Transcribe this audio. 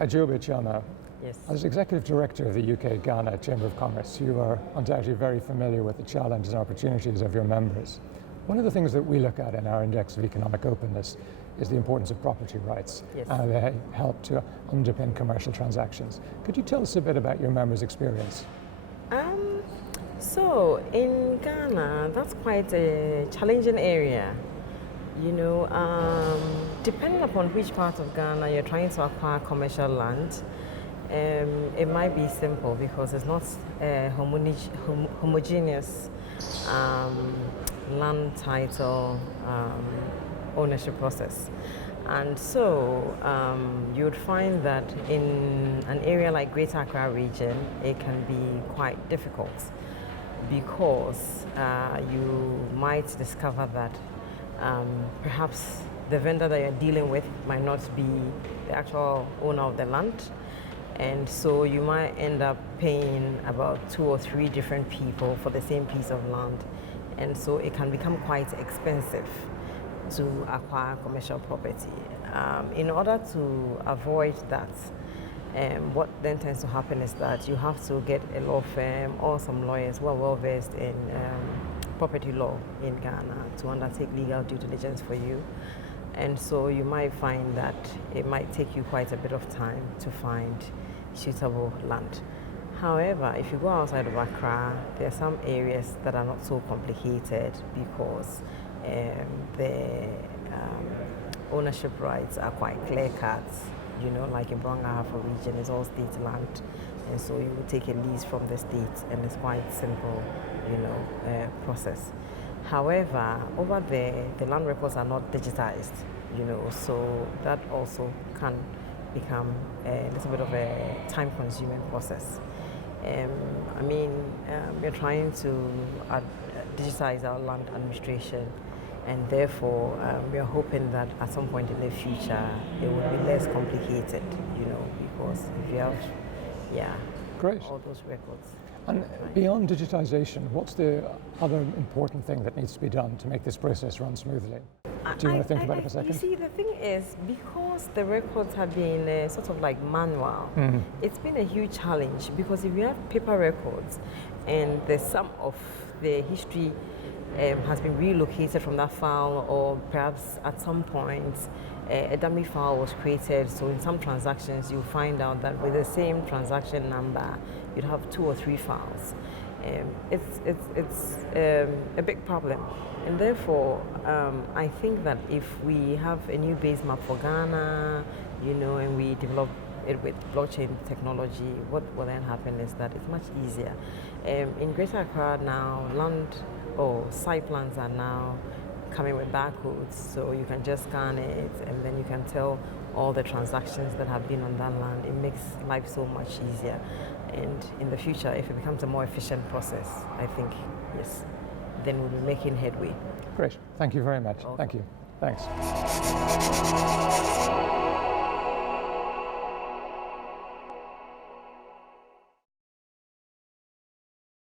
Adjoba Kyiamah, Yes. as Executive Director of the UK-Ghana Chamber of Commerce, you are undoubtedly very familiar with the challenges and opportunities of your members. One of the things that we look at in our Index of Economic Openness is the importance of property rights. Yes. And how they help to underpin commercial transactions. Could you tell us a bit about your members' experience? So in Ghana, that's quite a challenging area. You know, depending upon which part of Ghana you're trying to acquire commercial land, it might be simple because it's not a homogeneous land title ownership process. And so you would find that in an area like Greater Accra region, it can be quite difficult because you might discover that perhaps the vendor that you're dealing with might not be the actual owner of the land. And so you might end up paying about 2 or 3 different people for the same piece of land. And so it can become quite expensive to acquire commercial property. In order to avoid that, what then tends to happen is that you have to get a law firm or some lawyers who are well versed in property law in Ghana to undertake legal due diligence for you. And so you might find that it might take you quite a bit of time to find suitable land. However, if you go outside of Accra, there are some areas that are not so complicated because the ownership rights are quite clear-cut. You know, like in Brien region, it's all state land, and so you would take a lease from the state, and it's quite simple, you know, process. However, over there, the land records are not digitized, you know, so that also can become a little bit of a time-consuming process. I mean, we're trying to digitize our land administration, and therefore we are hoping that at some point in the future it would be less complicated, you know, because if you have, Great. all those records. And beyond digitization, what's the other important thing that needs to be done to make this process run smoothly? Do you want to think about it for a second? You see, the thing is, because the records have been sort of like manual, it's been a huge challenge because if you have paper records and the sum of the history has been relocated from that file, or perhaps at some point a dummy file was created, so in some transactions you find out that with the same transaction number you'd have 2 or 3 files. It's a big problem, and therefore I think that if we have a new base map for Ghana, you know, and we develop it with blockchain technology, what will then happen is that it's much easier. In Greater Accra now, land or site plans are now coming with barcodes, so you can just scan it and then you can tell all the transactions that have been on that land. It makes life so much easier, and in the future, if it becomes a more efficient process, I think, yes, then we'll be making headway. Great, thank you very much. Thank you. Thanks.